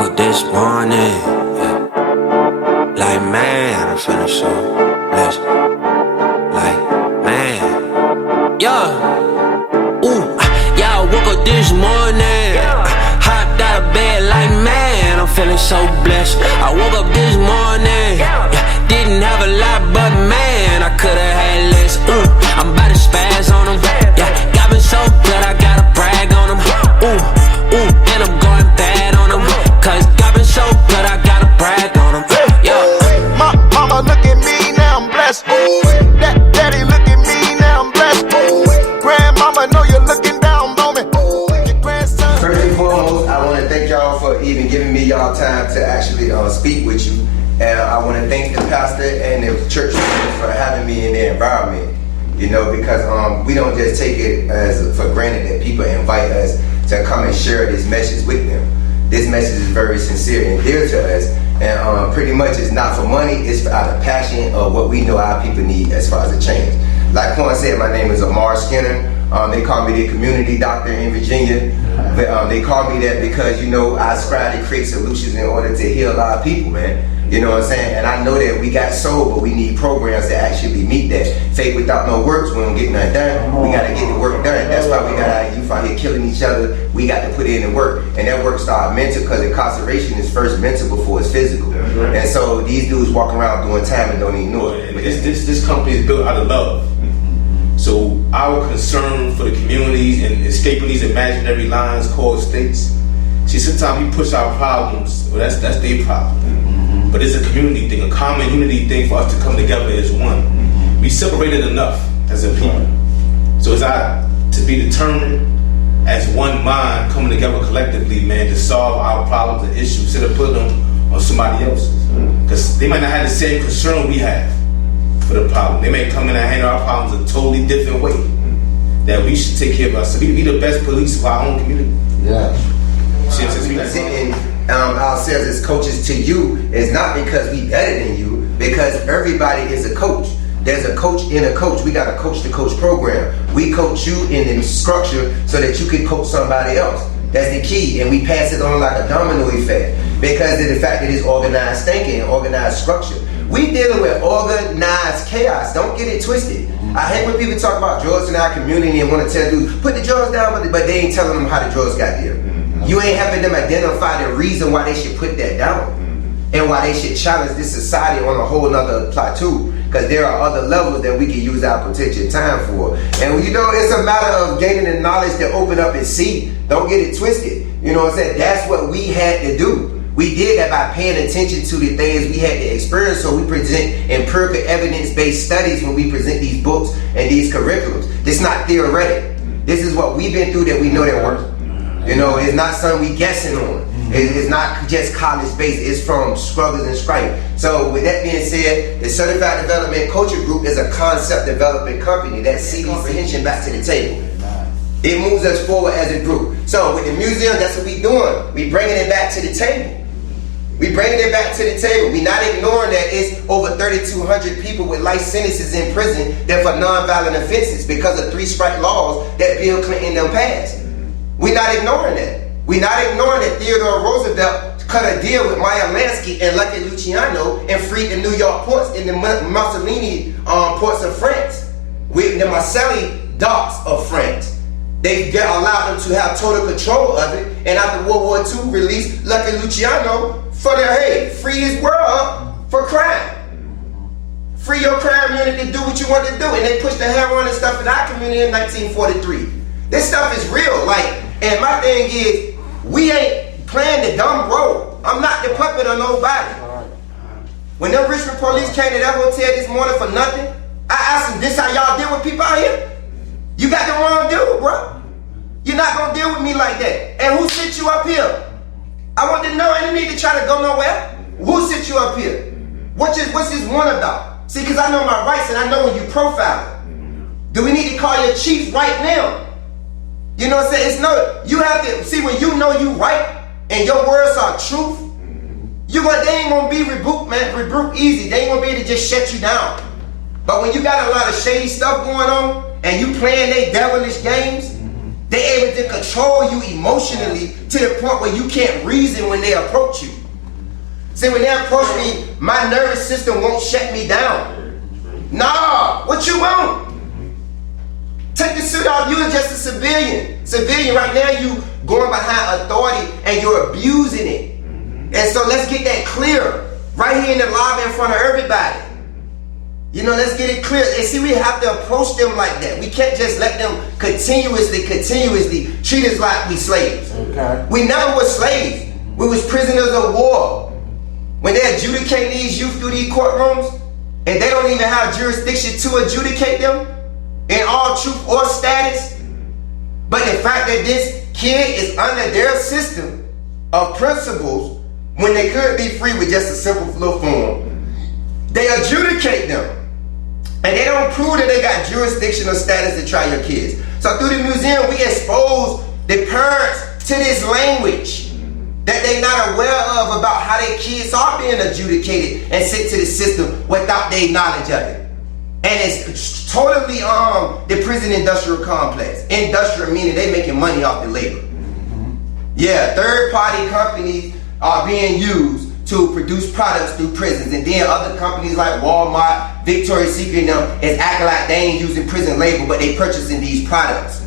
woke up this morning, yeah. Like, man, I'm feeling so blessed. Like, man, yeah. Ooh, yeah, I woke up this morning, hopped out of bed like, man, I'm feeling so blessed. I woke up this morning, yeah, didn't have a lot, but man, I could've had less. Ooh, I'm about to spaz on them, yeah, got me so good, I gotta brag on them. Ooh, and I'm going bad on them, cause got me so good, I gotta brag on them, yeah. Mama, look at me, now I'm blessed. Daddy, look at me, now I'm blessed. Grandmama, know you're looking down on me. Your grandson. First and foremost, I want to thank y'all for even giving me y'all time to actually speak with you. And I want to thank the pastor and the church for having me in their environment. You know, because we don't just take it as for granted that people invite us to come and share this message with them. This message is very sincere and dear to us. And pretty much it's not for money, it's out of passion of what we know our people need as far as a change. Like Quan said, my name is Amar Skinner. They call me the community doctor in Virginia. They call me that because, you know, I strive to create solutions in order to heal our people, man. You know what I'm saying? And I know that we got soul, but we need programs that actually meet that. Faith without no works, we don't get nothing done. We got to get the work done. That's why we got our youth out here killing each other. We got to put in the work. And that work starts mental, because incarceration is first mental before it's physical. Right. And so these dudes walk around doing time and don't even know it. But this company is built out of love. So our concern for the communities and escaping these imaginary lines called states. See, sometimes we push our problems, well, that's their problem. But it's a community thing, a common unity thing for us to come together as one. We separated enough as a people. So it's our to be determined as one mind coming together collectively, man, to solve our problems and issues instead of putting them on somebody else's. Because they might not have the same concern we have for the problem. They may come in and handle our problems a totally different way. That we should take care of us. So we be the best police of our own community. Yeah. See, ourselves as coaches to you is not because we better than you, because everybody is a coach. There's a coach in a coach. We got a coach-to-coach program. We coach you in the structure so that you can coach somebody else. That's the key, and we pass it on like a domino effect because of the fact that it's organized thinking and organized structure. We dealing with organized chaos. Don't get it twisted. I hate when people talk about drugs in our community and want to tell dudes, put the drugs down, but they ain't telling them how the drugs got there. You ain't helping them identify the reason why they should put that down and why they should challenge this society on a whole nother plateau, because there are other levels that we can use our potential time for. And you know, it's a matter of gaining the knowledge to open up and see. Don't get it twisted. You know what I'm saying? That's what we had to do. We did that by paying attention to the things we had to experience, so we present empirical evidence-based studies when we present these books and these curriculums. This is not theoretic. This is what we've been through that we know that works. You know, it's not something we guessing on. It's not just college-based. It's from struggles and strife. So with that being said, the Certified Development Culture Group is a concept development company that sees comprehension back to the table. It moves us forward as a group. So with the museum, that's what we doing. We bringing it back to the table. We bringing it back to the table. We not ignoring that it's over 3,200 people with life sentences in prison that for nonviolent offenses because of 3 strike laws that Bill Clinton them passed. We're not ignoring that. We're not ignoring that Theodore Roosevelt cut a deal with Meyer Lansky and Lucky Luciano and freed the New York ports and the Mussolini ports of France, with the Marseille docks of France. They allowed them to have total control of it, and after World War II released Lucky Luciano for their, free his world up for crime. Free your crime unit to do what you want to do, and they pushed the heroin and stuff in our community in 1943. This stuff is real, and my thing is, we ain't playing the dumb role. I'm not the puppet of nobody. When them Richmond police came to that hotel this morning for nothing, I asked them, this how y'all deal with people out here? You got the wrong dude, bro. You're not gonna deal with me like that. And who sent you up here? I want to know, and you need to try to go nowhere. Who sent you up here? What's this one about? See, because I know my rights and I know when you profile. Do we need to call your chief right now? You know what I'm saying? It's no, you have to, see, when you know you right and your words are truth, they ain't gonna be rebuked, man, rebuked easy. They ain't gonna be able to just shut you down. But when you got a lot of shady stuff going on and you playing they devilish games, They able to control you emotionally to the point where you can't reason when they approach you. See, when they approach me, my nervous system won't shut me down. Nah, what you want? Take the suit off, you are just a civilian. Civilian, right now you going behind authority and you're abusing it. And so let's get that clear. Right here in the lobby in front of everybody. You know, let's get it clear. And see, we have to approach them like that. We can't just let them continuously treat us like we slaves. Okay. We never was slaves. We was prisoners of war. When they adjudicate these youth through these courtrooms, and they don't even have jurisdiction to adjudicate them in all truth or status, but the fact that this kid is under their system of principles when they could be free with just a simple little form, they adjudicate them. And they don't prove that they got jurisdiction or status to try your kids. So through the museum, we expose the parents to this language that they're not aware of about how their kids are being adjudicated and sent to the system without their knowledge of it. And it's totally the prison industrial complex. Industrial meaning they making money off the labor. Yeah, third-party companies are being used to produce products through prisons, and then other companies like Walmart, Victoria's Secret, and them is acting like they ain't using prison labor, but they purchasing these products.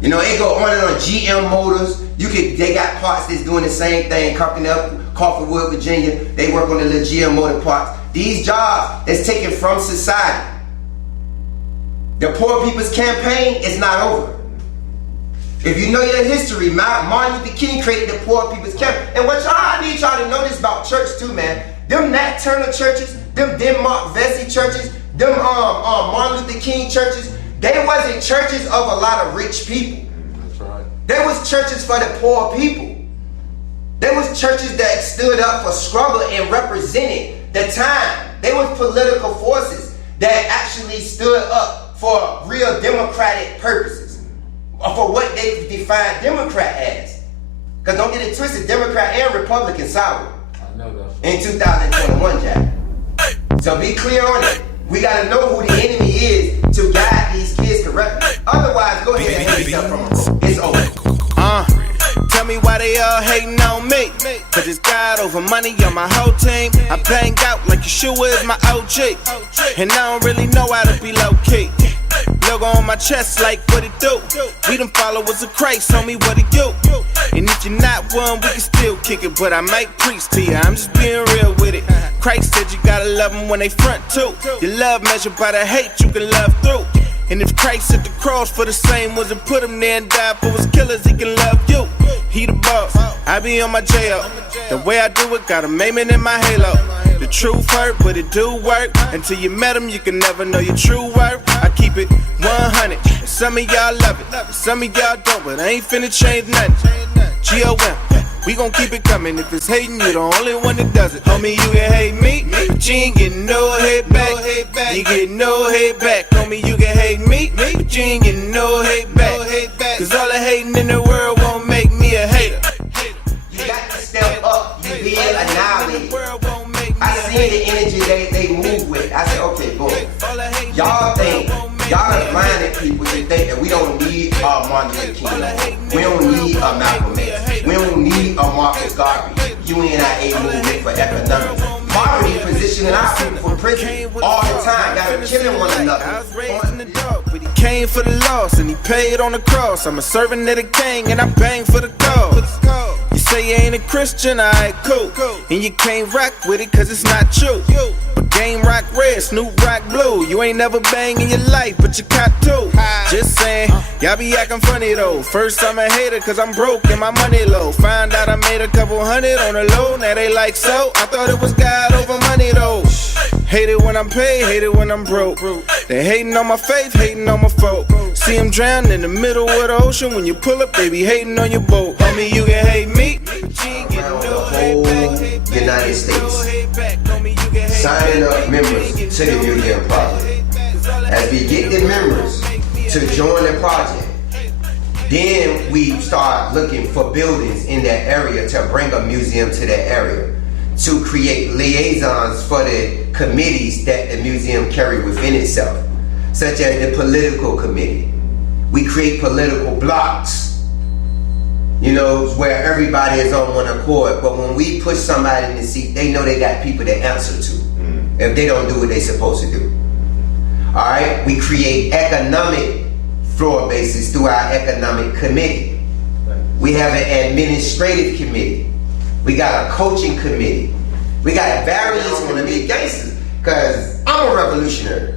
You know, it go on and on. GM Motors, they got parts that's doing the same thing. Company up, Coffeewood, Virginia, they work on the little GM motor parts. These jobs is taken from society. The Poor People's Campaign is not over. If you know your history, Martin Luther King created the Poor People's Campaign. And what I need y'all to know this about church too, man. Them Nat Turner churches, them Denmark Vesey churches, them Martin Luther King churches, they wasn't churches of a lot of rich people. That's right. They was churches for the poor people. They was churches that stood up for struggle and represented the time. They was political forces that actually stood up for real democratic purposes. Or for what they define Democrat as. Because don't get it twisted, Democrat and Republican sour. I know that. In 2021, Jack. So be clear on it. We gotta know who the enemy is to guide these kids correctly. Otherwise, go ahead and hang yourself from a rope. It's over. Tell me why they all hating on me. Cause it's God over money on my whole team. I bang out like Yeshua is my OG. And I don't really know how to be low key. Logo on my chest like what it do. We them followers of Christ, homie, what it do. And if you're not one, we can still kick it. But I might preach to you, I'm just being real with it. Christ said you gotta love them when they front too. Your love measured by the hate you can love through. And if Christ at the cross for the same ones and put him there and died for his killers, he can love you. He the boss, I be on my J.O. The way I do it, got a maiming in my halo. The truth hurt, but it do work. Until you met him, you can never know your true worth. I keep it 100. Some of y'all love it, some of y'all don't, but I ain't finna change nothing. G.O.M. We gon' keep it coming. If it's hating, you the only one that does it. Homie, you can hate me, but you ain't getting no hate back. You get no hate back. Homie, you can hate me, but you ain't getting no hate back. Cause all the hating in the world won't make me a hater. You got to step up. You being annihilated. I see the energy they move with. I said, okay, boom. Y'all think, y'all are blinded people to think that we don't need a Martin Luther King. We don't need a Malcolm X. We don't need a Marcus Garvey. UNIA movement for economics. Poverty positioning our people for prison all the time. Gotta killing one another. But he came for the loss and he paid on the cross. I'm a servant of the king and I bang for the cause. You say you ain't a Christian, alright, cool. And you can't rock with it cause it's not true. But game rock red, Snoop rock blue. You ain't never bang in your life, but you caught two. Just saying, y'all be acting funny though. First I'm a hater cause I'm broke and my money low. Find out I made a couple hundred on the low, now they like so. I thought it was God over money though. Hate it when I'm paid, hate it when I'm broke. They hating on my faith, hating on my folk. See them drown in the middle of the ocean. When you pull up, they be hating on your boat. Homie, you can hate me, but you ain't getting no hate back. United States signing up members to the museum project. As we get the members to join the project, then we start looking for buildings in that area to bring a museum to that area, to create liaisons for the committees that the museum carry within itself, such as the political committee, We create political blocks, you know, where everybody is on one accord. But when we push somebody in the seat, they know they got people to answer to if they don't do what they're supposed to do. All right? We create economic floor bases through our economic committee. We have an administrative committee. We got a coaching committee. We got various one of these gangsters, because I'm a revolutionary.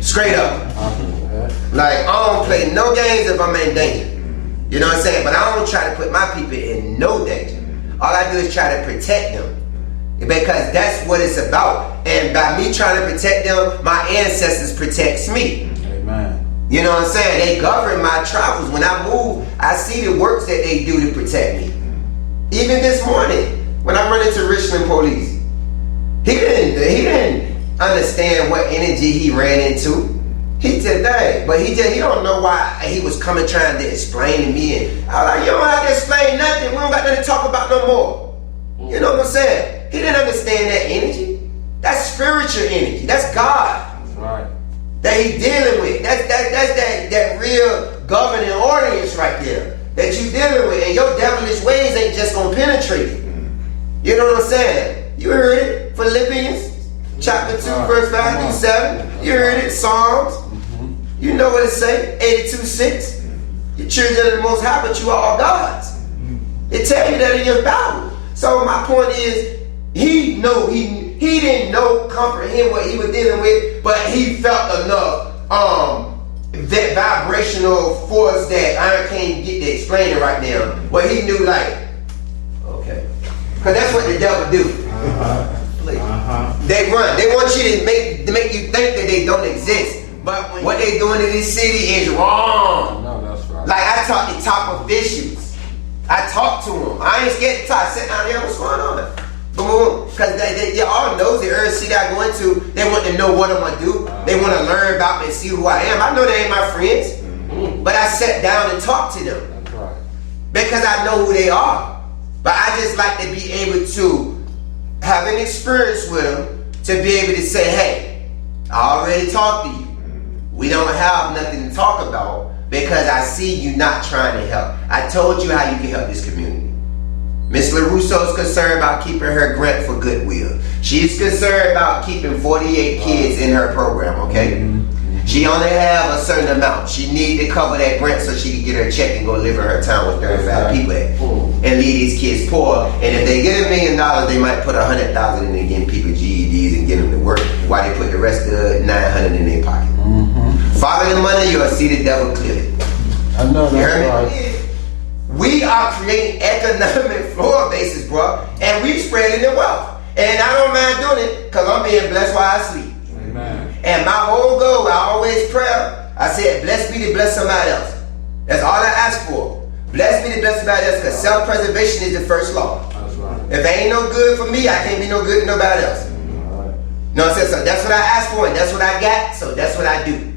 Straight up. Like, I don't play no games if I'm in danger. You know what I'm saying? But I don't try to put my people in no danger. All I do is try to protect them. Because that's what it's about. And by me trying to protect them, my ancestors protects me. Amen. You know what I'm saying? They govern my travels. When I move, I see the works that they do to protect me. Even this morning, when I run into Richmond police, he didn't understand what energy he ran into. He did that, but he don't know why he was coming trying to explain to me. And I was like, you don't have to explain nothing. We don't got nothing to talk about no more. You know what I'm saying? He didn't understand that energy. That's spiritual energy. That's God. That's right. That he dealing with. That's that real governing audience right there that you dealing with. And your devilish ways ain't just gonna penetrate it. You know what I'm saying? You heard it. Philippians chapter 2, verse 5 through 7. You heard it. Psalms. You know what it say? 82:6. You're children of the Most High, but you are all gods. It tell you that in your Bible. So my point is, he didn't comprehend what he was dealing with, but he felt enough that vibrational force that I can't get to explain it right now. But he knew, like, okay, because that's what the devil do. They run. They want you to make you think that they don't exist. But what they doing in this city is wrong. No, that's right. Like, I talk to top officials. I talk to them. I ain't scared to talk. I sit down there, what's going on? Boom. Because they all knows the every city I go into, they want to know what I'm going to do. They want to learn about me and see who I am. I know they ain't my friends. But I sat down and talked to them. That's right. Because I know who they are. But I just like to be able to have an experience with them to be able to say, hey, I already talked to you. We don't have nothing to talk about because I see you not trying to help. I told you how you can help this community. Ms. LaRusso is concerned about keeping her grant for Goodwill. She's concerned about keeping 48 kids in her program, okay? She only have a certain amount. She need to cover that grant so she can get her check and go live in her town with 35 people at and leave these kids poor. And if they get $1 million, they might put 100,000 in and getting people GEDs and get them to work while they put the rest of the 900 in their pocket. Follow the money, you'll see the devil clearly. I know You heard that's me? right. We are creating economic floor bases, bro, and we spreading the wealth. And I don't mind doing it because I'm being blessed while I sleep. Amen. And my whole goal, I always pray, I said, bless me to bless somebody else. That's all I ask for. Bless me to bless somebody else, because self-preservation is the first law. That's right. If it ain't no good for me, I can't be no good to nobody else. All right. No, so that's what I asked for, and that's what I got, so that's what I do.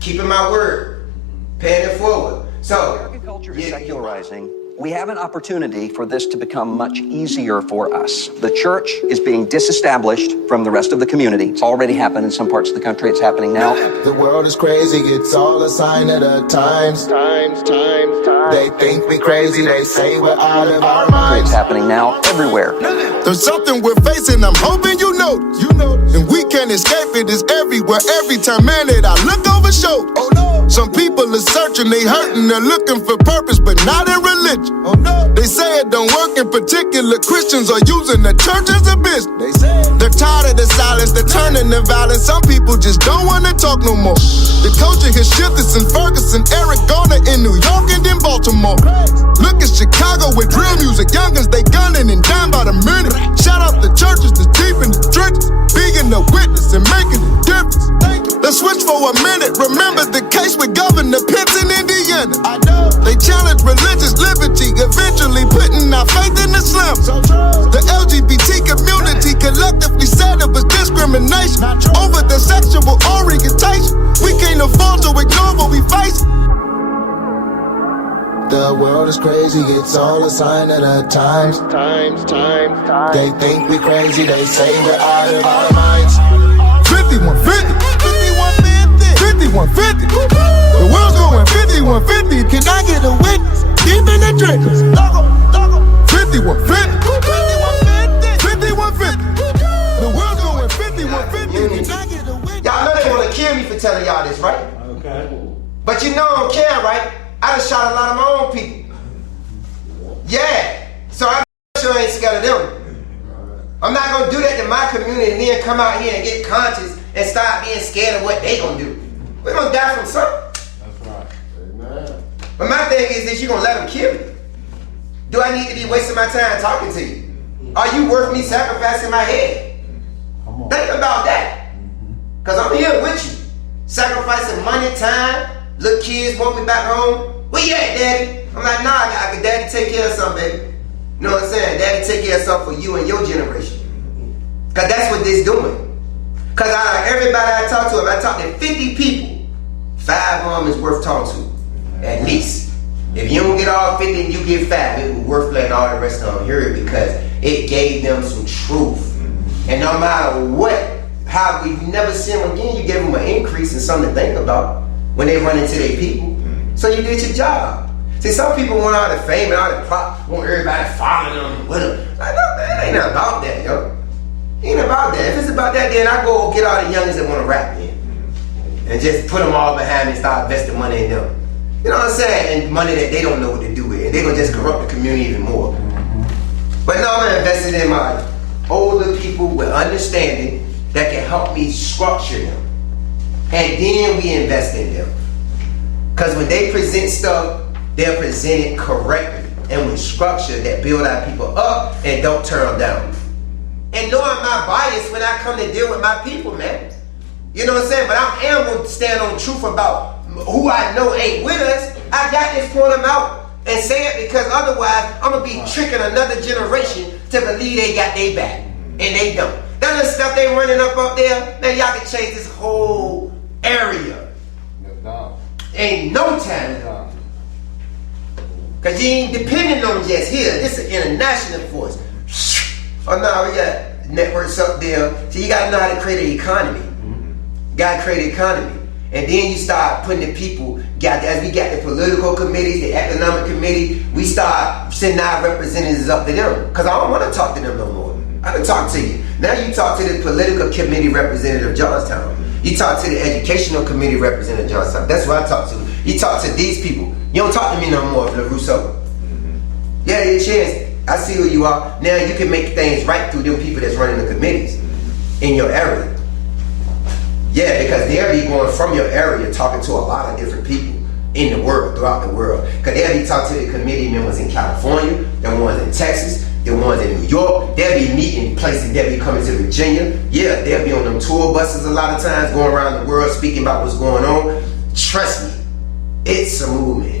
Keeping my word, paying it forward. So, American culture is secularizing. We have an opportunity for this to become much easier for us. The church is being disestablished from the rest of the community. It's already happened in some parts of the country. It's happening now. The world is crazy, it's all a sign of the times. They think we crazy, they say we're out of our It's minds. happening now everywhere. There's something we're facing, I'm hoping you notice. And we can't escape it, it's everywhere. Every time, man, that I look over shoulder. Oh no. Some people are searching, they hurting, they're looking for purpose, but not in religion. Oh no. They say it don't work, in particular Christians are using the church as a business. They say they're tired of the silence, they're turning to violence. Some people just don't want to talk no more. The culture has shifted since Ferguson, Eric Garner in New York and then Baltimore. Look at Chicago with drill music, youngins they gunning and dying by the minute. Shout out the churches, the deep in the trenches, being the witness and making a difference. Let's switch for a minute. Remember the case with Governor Pence in Indiana. I know they challenged religious liberty, eventually putting our faith in the slums. The LGBT community collectively said it was discrimination over the sexual orientation. We can't afford to ignore what we face. The world is crazy, it's all a sign of the times. They think we crazy, they say we're out of our minds. 5150, 5150, 5150. The world's going 50, 150. Can I get a witness? Deep in the trenches. 50, 150. 50, 150. The world's going 50, 150. Can I get a witness? Y'all know they wanna kill me for telling y'all this, right? Okay. But you know I don't care, right? I done shot a lot of my own people. Yeah. So I sure ain't scared of them. I'm not gonna do that to my community and then come out here and get conscious and start being scared of what they gonna do. We're gonna die from something. That's right. Amen. But my thing is that you gonna let them kill me. Do I need to be wasting my time talking to you? Are you worth me sacrificing my head? Come on. Think about that. Cause I'm here with you. Sacrificing money, time, little kids want me back home. Where you at, Daddy? I'm like, nah, I got Daddy take care of something, baby. You know what I'm saying? Daddy take care of something for you and your generation. Cause that's what this doing. Cause out of everybody I talk to, if I talk to 50 people, 5 of them is worth talking to, at least. If you don't get all 50 and you get 5, it was worth letting all the rest of them hear it because it gave them some truth. And no matter what, how we never see them again, you gave them an increase in something to think about when they run into their people. So you did your job. See, some people want all the fame and all the prop, want everybody following them with them. Like, no, man, it ain't nothing about that, yo. It ain't about that. If it's about that, then I go get all the youngins that want to rap then. And just put them all behind me and start investing money in them. You know what I'm saying? And money that they don't know what to do with. And they're going to just corrupt the community even more. But no, I'm invested in my older people with understanding that can help me structure them. And then we invest in them. Because when they present stuff, they'll present it correctly and with structure that build our people up and don't turn them down. And knowing my bias when I come to deal with my people, man. You know what I'm saying? But I am going to stand on truth about who I know ain't with us. I got to point them out and say it because otherwise I'm going to be tricking another generation to believe they got their back. And they don't. That little stuff they running up there, man, y'all can change this whole area. Ain't no time. Cause you ain't depending on just here. This is an international force. Oh no, we got networks up there. So you gotta know how to create an economy. You gotta create an economy. And then you start putting the people, as we got the political committees, the economic committee, we start sending our representatives up to them. Cause I don't wanna talk to them no more. I done talk to you. Now you talk to the political committee representative of Johnstown. You talk to the educational committee representative of Johnstown. That's what I talk to. You talk to these people. You don't talk to me no more, LaRusso. Yeah, your chance. I see who you are. Now you can make things right through them people that's running the committees in your area. Yeah, because they'll be going from your area talking to a lot of different people in the world, throughout the world. Because they'll be talking to the committee members in California, the ones in Texas, the ones in New York. They'll be meeting places, they'll be coming to Virginia. Yeah, they'll be on them tour buses a lot of times, going around the world speaking about what's going on. Trust me, it's a movement.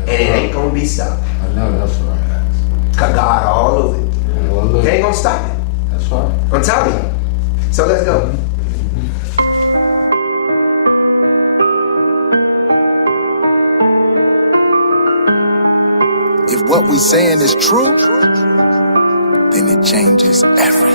And it ain't gonna be stopped. I know, that's right. Cause God all over it. They ain't gonna stop it. That's right. I'm telling you. So let's go. If what we saying is true, then it changes everything.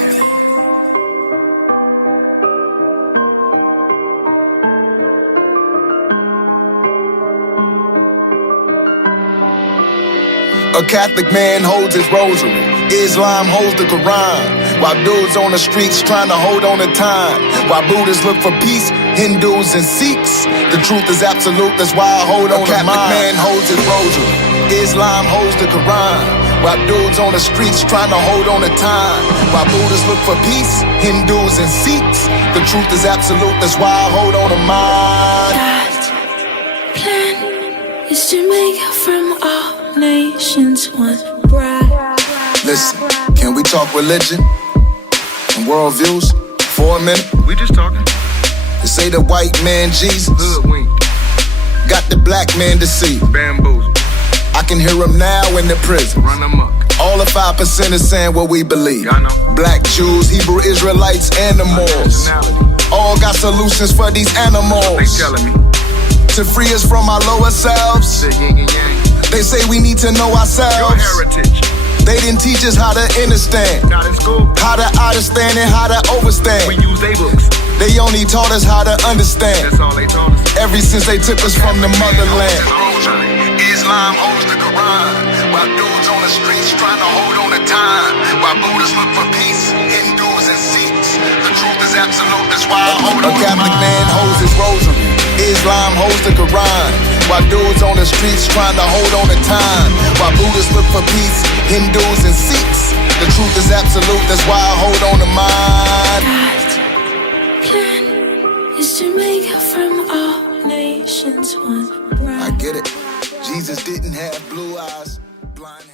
A Catholic man holds his rosary. Islam holds the Quran. While dudes on the streets trying to hold on to time. While Buddhists look for peace, Hindus and Sikhs. The truth is absolute, that's why I hold on to mine. A Catholic man holds his rosary. Islam holds the Quran. While dudes on the streets trying to hold on to time. While Buddhists look for peace, Hindus and Sikhs. The truth is absolute, that's why I hold on to mine. God's plan is to make from all nations one bride. Listen, can we talk religion and worldviews for a minute? We just talking. They say the white man Jesus got the black man deceived. Bamboozled. I can hear him now in the prison. Run amok. All the 5% is saying what we believe. I know. Black Jews, Hebrew Israelites, and the Moors. All got solutions for these animals. They telling me to free us from our lower selves. They say we need to know ourselves. Your heritage. They didn't teach us how to understand. Not in school. How to understand and how to overstand. We use they books. They only taught us how to understand. That's all they taught us. Ever since they took us from the motherland. Islam holds the Quran, while dudes on the streets trying to hold on to time. While Buddhists look for peace, Hindus and Sikhs. The truth is absolute, that's why I hold A on to Catholic mine. man holds his rosary. Islam holds the Quran. While dudes on the streets trying to hold on to time. While Buddhists look for peace, Hindus and Sikhs. The truth is absolute, that's why I hold on to mine. God's plan is to make it from all nations one bride. I get it. Jesus didn't have blue eyes, blind